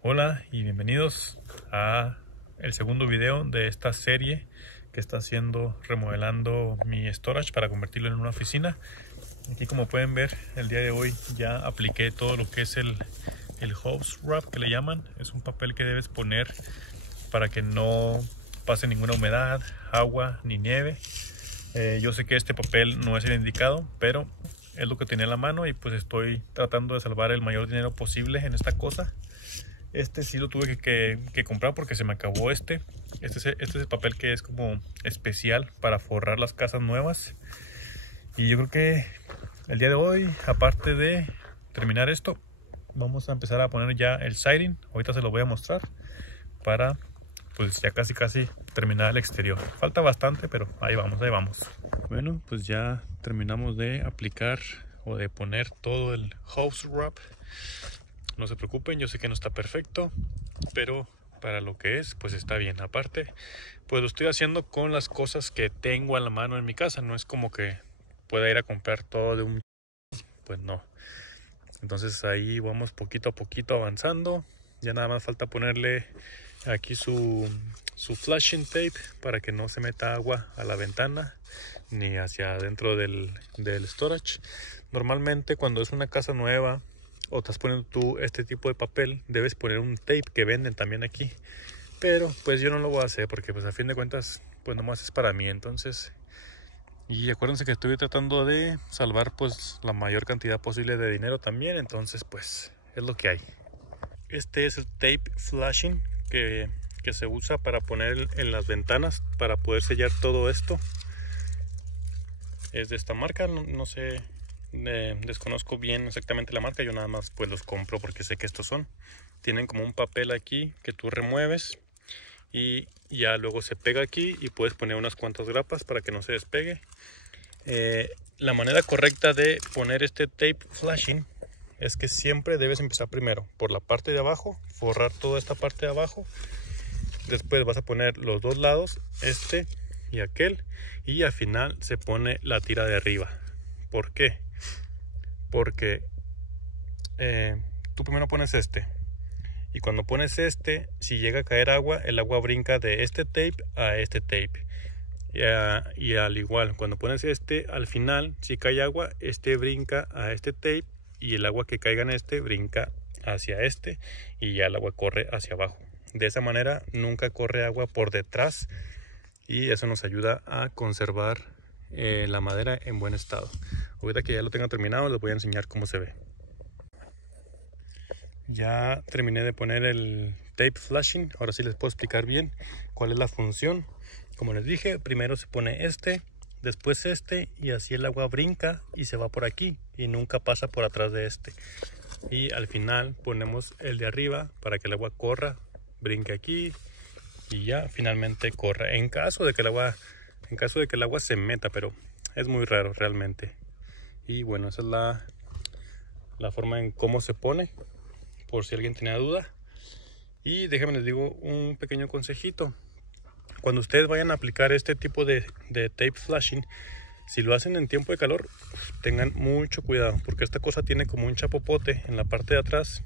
Hola y bienvenidos a el segundo video de esta serie que está haciendo remodelando mi storage para convertirlo en una oficina. Aquí, como pueden ver, el día de hoy ya apliqué todo lo que es el house wrap, que le llaman. Es un papel que debes poner para que no pase ninguna humedad, agua ni nieve. Yo sé que este papel no es el indicado, pero es lo que tenía en la mano y pues estoy tratando de salvar el mayor dinero posible en esta cosa. Este sí lo tuve que comprar porque se me acabó este es el papel que es como especial para forrar las casas nuevas. Y yo creo que el día de hoy, aparte de terminar esto, vamos a empezar a poner ya el siding. Ahorita se lo voy a mostrar para pues ya casi terminar el exterior. Falta bastante, pero ahí vamos. Bueno, pues ya terminamos de aplicar o de poner todo el house wrap. No se preocupen, yo sé que no está perfecto, pero para lo que es, pues está bien. Aparte, pues lo estoy haciendo con las cosas que tengo a la mano en mi casa. No es como que pueda ir a comprar todo de un... Pues no. Entonces ahí vamos poquito a poquito avanzando. Ya nada más falta ponerle aquí su flashing tape para que no se meta agua a la ventana ni hacia adentro del storage. Normalmente cuando es una casa nueva o estás poniendo tú este tipo de papel, debes poner un tape que venden también aquí, pero pues yo no lo voy a hacer porque pues a fin de cuentas pues nomás es para mí. Entonces, y acuérdense que estoy tratando de salvar pues la mayor cantidad posible de dinero también, entonces pues es lo que hay. Este es el tape flashing que se usa para poner en las ventanas para poder sellar todo esto. Es de esta marca, no sé, desconozco bien exactamente la marca. Yo nada más pues los compro porque sé que estos son. Tienen como un papel aquí que tú remueves y ya luego se pega aquí y puedes poner unas cuantas grapas para que no se despegue. La manera correcta de poner este tape flashing es que siempre debes empezar primero por la parte de abajo, forrar toda esta parte de abajo. Después vas a poner los dos lados, este y aquel, y al final se pone la tira de arriba. ¿Por qué? Porque tú primero pones este, y cuando pones este, si llega a caer agua, el agua brinca de este tape a este tape. Y al igual, cuando pones este, al final, si cae agua, este brinca a este tape y el agua que caiga en este brinca hacia este y ya el agua corre hacia abajo. De esa manera nunca corre agua por detrás y eso nos ayuda a conservar la madera en buen estado. Ahorita que ya lo tenga terminado les voy a enseñar cómo se ve. Ya terminé de poner el tape flashing. Ahora sí les puedo explicar bien cuál es la función. Como les dije, primero se pone este, después este, y así el agua brinca y se va por aquí y nunca pasa por atrás de este. Y al final ponemos el de arriba para que el agua corra, brinque aquí y ya finalmente corra. En caso de que el agua se meta, pero es muy raro realmente. Y bueno, esa es la forma en cómo se pone, por si alguien tenía duda. Y déjenme les digo un pequeño consejito. Cuando ustedes vayan a aplicar este tipo de tape flashing, si lo hacen en tiempo de calor, tengan mucho cuidado, porque esta cosa tiene como un chapopote en la parte de atrás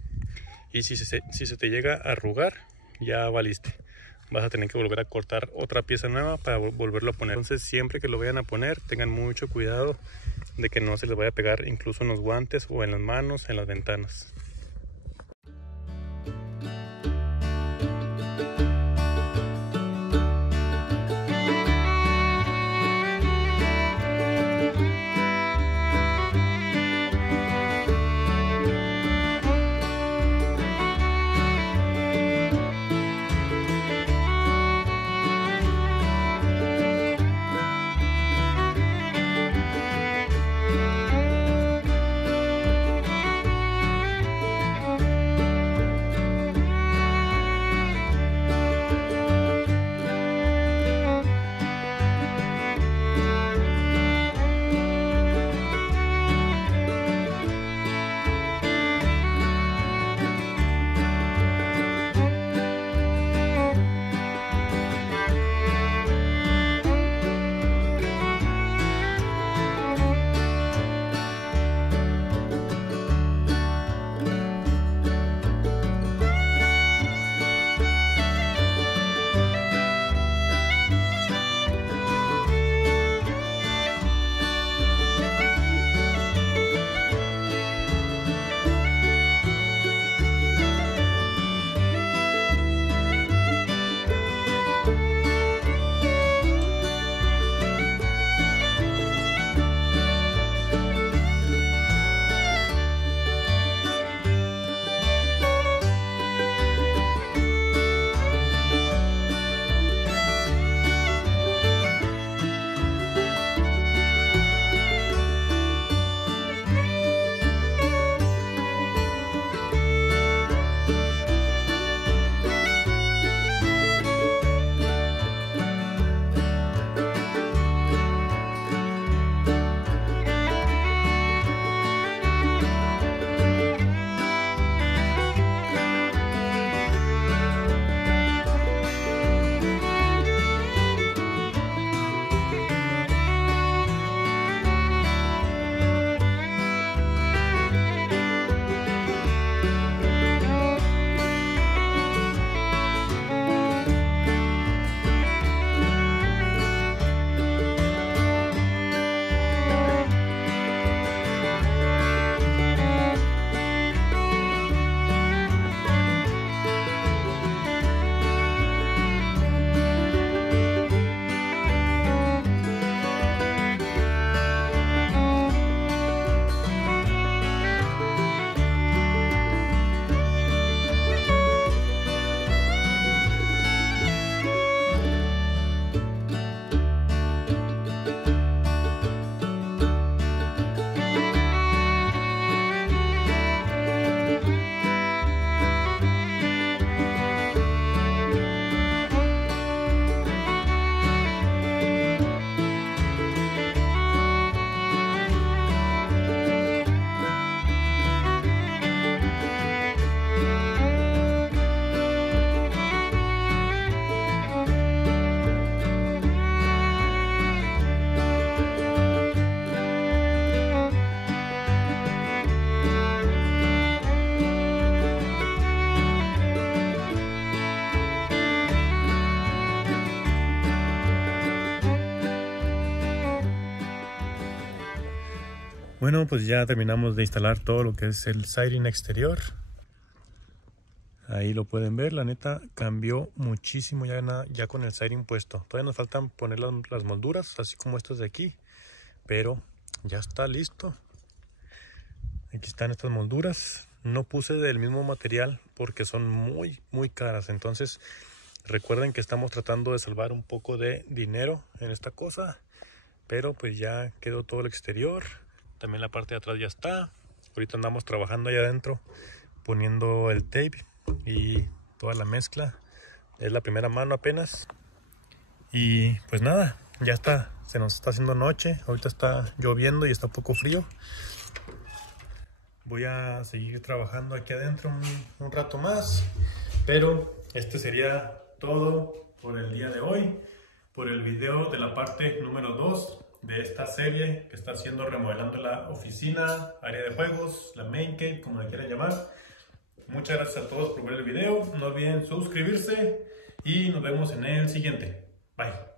y si se te llega a arrugar, ya valiste. Vas a tener que volver a cortar otra pieza nueva para volverlo a poner. Entonces siempre que lo vayan a poner, tengan mucho cuidado de que no se les vaya a pegar incluso en los guantes o en las manos, en las ventanas. Bueno, pues ya terminamos de instalar todo lo que es el siding exterior. Ahí lo pueden ver, la neta cambió muchísimo ya con el siding puesto. Todavía nos faltan poner las molduras, así como estas de aquí, pero ya está listo. Aquí están estas molduras. No puse del mismo material porque son muy caras. Entonces recuerden que estamos tratando de salvar un poco de dinero en esta cosa. Pero pues ya quedó todo el exterior. También la parte de atrás ya está. Ahorita andamos trabajando allá adentro, poniendo el tape y toda la mezcla. Es la primera mano apenas. Y pues nada, ya está. Se nos está haciendo noche. Ahorita está lloviendo y está un poco frío. Voy a seguir trabajando aquí adentro un rato más. Pero este sería todo por el día de hoy. Por el video de la parte número 2 de esta serie que está haciendo remodelando la oficina, área de juegos, la main cave, como le quieran llamar. Muchas gracias a todos por ver el video. No olviden suscribirse y nos vemos en el siguiente. Bye.